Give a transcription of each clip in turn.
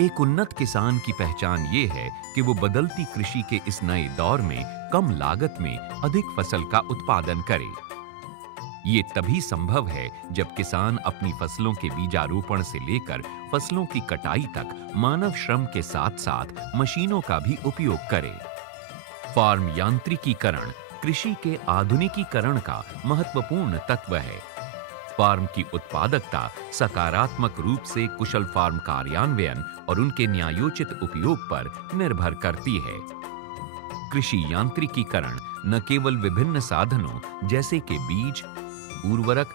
एक उन्नत किसान की पहचान ये है कि वो बदलती कृषि के इस नए दौर में कम लागत में अधिक फसल का उत्पादन करे। ये तभी संभव है जब किसान अपनी फसलों के बीजारोपण से लेकर फसलों की कटाई तक मानव श्रम के साथ-साथ मशीनों का भी उपयोग करे। फार्म यांत्रिकीकरण कृषि के आधुनिकीकरण का महत्वपूर्ण तत्व है। फार्म की उत्पादकता सकारात्मक रूप से कुशल फार्म कार्यान्वयन और उनके न्यायोचित उपयोग पर निर्भर करती है। कृषि यांत्रिकीकरण न केवल विभिन्न साधनों जैसे कि बीज, उर्वरक,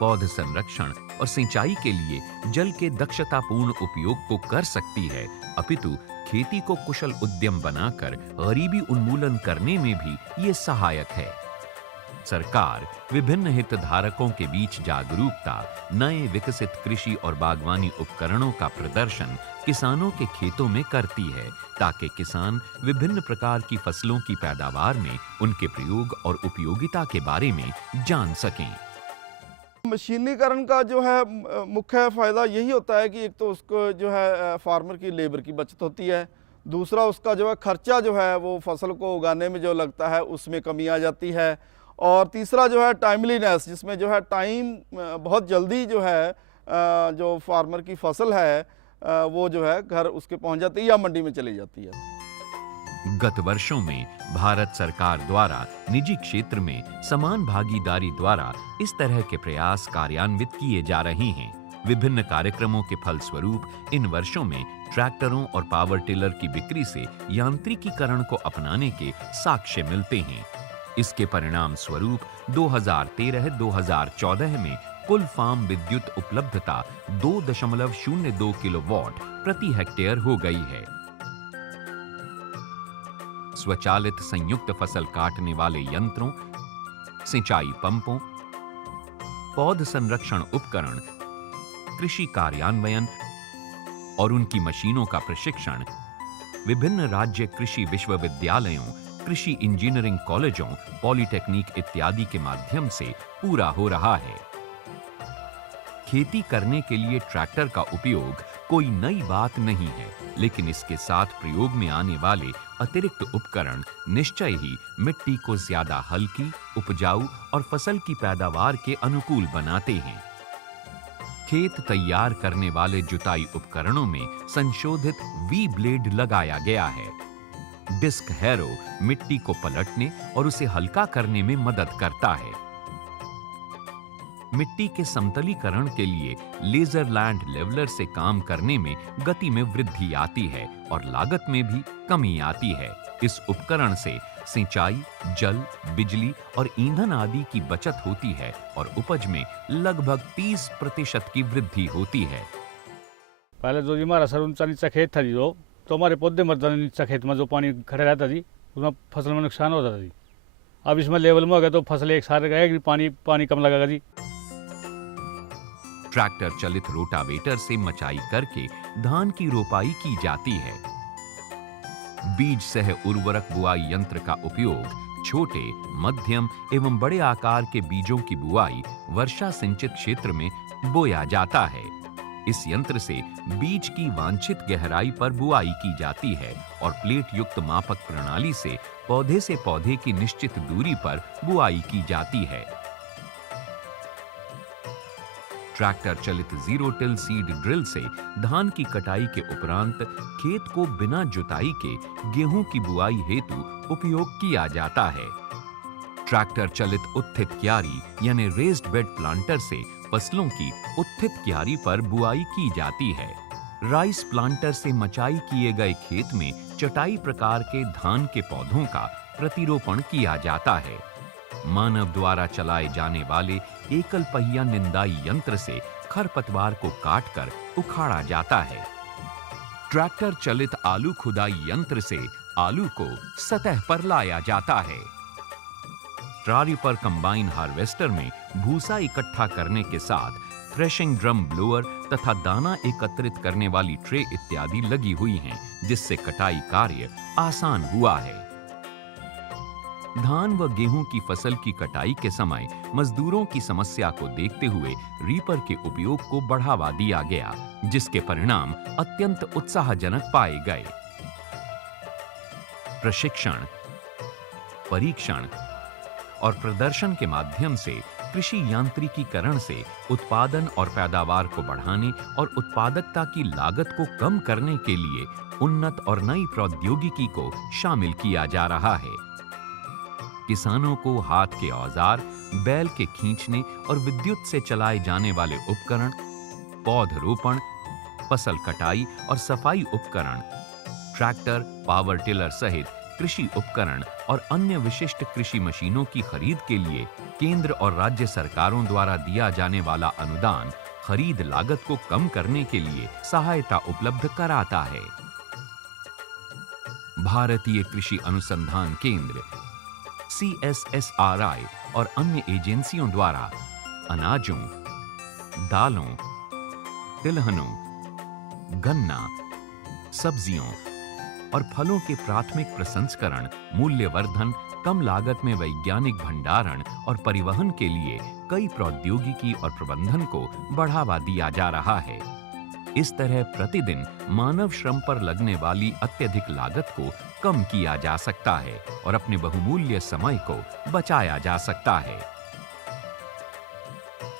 पौध संरक्षण और सिंचाई के लिए जल के दक्षतापूर्ण उपयोग को कर सकती है, अपितु खेती को कुशल उद्यम बनाकर गरीबी उन्मूलन करने में भी ये सहायक है। सरकार विभिन्न हितधारकों के बीच जागरूकता, नए विकसित कृषि और बागवानी उपकरणों का प्रदर्शन किसानों के खेतों में करती है, ताकि किसान विभिन्न प्रकार की फसलों की पैदावार में उनके प्रयोग और उपयोगिता के बारे में जान सकें। मशीनीकरण का जो है मुख्य फ़ायदा यही होता है कि एक तो उसको जो है फार्मर की लेबर की बचत होती है, दूसरा उसका जो है खर्चा जो है वो फसल को उगाने में जो लगता है उसमें कमी आ जाती है, और तीसरा जो है टाइमलीनेस, जिसमें जो है टाइम बहुत जल्दी जो है जो फार्मर की फसल है वो जो है घर उसके पहुंच जाती है या मंडी में चली जाती है। गत वर्षों में भारत सरकार द्वारा निजी क्षेत्र में समान भागीदारी द्वारा इस तरह के प्रयास कार्यान्वित किए जा रहे हैं। विभिन्न कार्यक्रमों के फलस्वरूप इन वर्षों में ट्रैक्टरों और पावर टिलर की बिक्री से यांत्रिकीकरण को अपनाने के साक्ष्य मिलते हैं। इसके परिणाम स्वरूप 2013-2014 में कुल फार्म विद्युत उपलब्धता 2.02 किलोवाट प्रति हेक्टेयर हो गई है। स्वचालित संयुक्त फसल काटने वाले यंत्रों, सिंचाई पंपों, पौध संरक्षण उपकरण, कृषि कार्यान्वयन और उनकी मशीनों का प्रशिक्षण विभिन्न राज्य कृषि विश्वविद्यालयों, कृषि इंजीनियरिंग कॉलेजों, पॉलिटेक्निक इत्यादि के माध्यम से पूरा हो रहा है। खेती करने के लिए ट्रैक्टर का उपयोग कोई नई बात नहीं है, लेकिन इसके साथ प्रयोग में आने वाले अतिरिक्त उपकरण निश्चय ही मिट्टी को ज्यादा हल्की, उपजाऊ और फसल की पैदावार के अनुकूल बनाते हैं। खेत तैयार करने वाले जुताई उपकरणों में संशोधित वी ब्लेड लगाया गया है। डिस्क हैरो मिट्टी को पलटने और उसे हल्का करने में मदद करता है। मिट्टी के समतलीकरण के लिए लेजर लैंड लेवलर से काम करने में गति में वृद्धि आती है और लागत में भी कमी आती है। इस उपकरण से सिंचाई, जल, बिजली और ईंधन आदि की बचत होती है और उपज में लगभग 30% की वृद्धि होती है। पहले जो हमारा सर ऊंचा नीचा खेत था जी, तो हमारे पौधे मर जाते नीचा खेत में, जो पानी खड़ा रहता जी उसमें फसल में नुकसान हो जाता जी। अब इसमें लेवल में हो गया तो फसल एक साथ गएगी, पानी कम लगेगा जी। ट्रैक्टर चलित रोटावेटर से मचाई करके धान की रोपाई की जाती है। बीज सह उर्वरक बुआई यंत्र का उपयोग छोटे, मध्यम एवं बड़े आकार के बीजों की बुआई वर्षा सिंचित क्षेत्र में बोया जाता है। इस यंत्र से बीज की वांछित गहराई पर बुआई की जाती है और प्लेट युक्त मापक प्रणाली से पौधे की निश्चित दूरी पर बुआई की जाती है। ट्रैक्टर चलित जीरो टिल सीड ड्रिल से धान की कटाई के उपरांत खेत को बिना जुताई के गेहूं की बुआई हेतु उपयोग किया जाता है। ट्रैक्टर चलित उत्थित क्यारी यानी रेज्ड बेड प्लांटर से फसलों की उत्थित क्यारी पर बुआई की जाती है। राइस प्लांटर से मचाई किए गए खेत में चटाई प्रकार के धान के पौधों का प्रतिरोपण किया जाता है। मानव द्वारा चलाए जाने वाले एकल पहिया निंदाई यंत्र से खरपतवार को काटकर उखाड़ा जाता है। ट्रैक्टर चलित आलू खुदाई यंत्र से आलू को सतह पर लाया जाता है। ट्राली पर कंबाइन हार्वेस्टर में भूसा इकट्ठा करने के साथ थ्रेशिंग ड्रम ब्लोअर तथा दाना एकत्रित करने वाली ट्रे इत्यादि लगी हुई हैं, जिससे कटाई कार्य आसान हुआ है। धान व गेहूं की फसल की कटाई के समय मजदूरों की समस्या को देखते हुए रीपर के उपयोग को बढ़ावा दिया गया, जिसके परिणाम अत्यंत उत्साहजनक पाए गए। प्रशिक्षण, परीक्षण और प्रदर्शन के माध्यम से कृषि यांत्रिकीकरण से उत्पादन और पैदावार को बढ़ाने और उत्पादकता की लागत को कम करने के लिए उन्नत और नई प्रौद्योगिकी को शामिल किया जा रहा है। किसानों को हाथ के औजार, बैल के खींचने और विद्युत से चलाए जाने वाले उपकरण, पौधरोपण, फसल कटाई और सफाई उपकरण, ट्रैक्टर, पावर टिलर सहित कृषि उपकरण और अन्य विशिष्ट कृषि मशीनों की खरीद के लिए केंद्र और राज्य सरकारों द्वारा दिया जाने वाला अनुदान खरीद लागत को कम करने के लिए सहायता उपलब्ध कराता है। भारतीय कृषि अनुसंधान केंद्र CSSRI और अन्य एजेंसियों द्वारा अनाजों, दालों, तिलहनों, गन्ना, सब्जियों और फलों के प्राथमिक प्रसंस्करण, मूल्यवर्धन, कम लागत में वैज्ञानिक भंडारण और परिवहन के लिए कई प्रौद्योगिकी और प्रबंधन को बढ़ावा दिया जा रहा है। इस तरह प्रतिदिन मानव श्रम पर लगने वाली अत्यधिक लागत को कम किया जा सकता है और अपने बहुमूल्य समय को बचाया जा सकता है।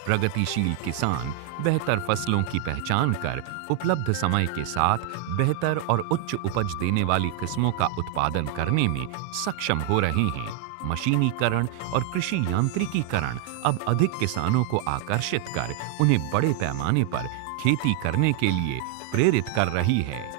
प्रगतिशील किसान बेहतर फसलों की पहचान कर उपलब्ध समय के साथ बेहतर और उच्च उपज देने वाली किस्मों का उत्पादन करने में सक्षम हो रहे हैं। मशीनीकरण और कृषि यांत्रिकीकरण अब अधिक किसानों को आकर्षित कर उन्हें बड़े पैमाने पर खेती करने के लिए प्रेरित कर रही है।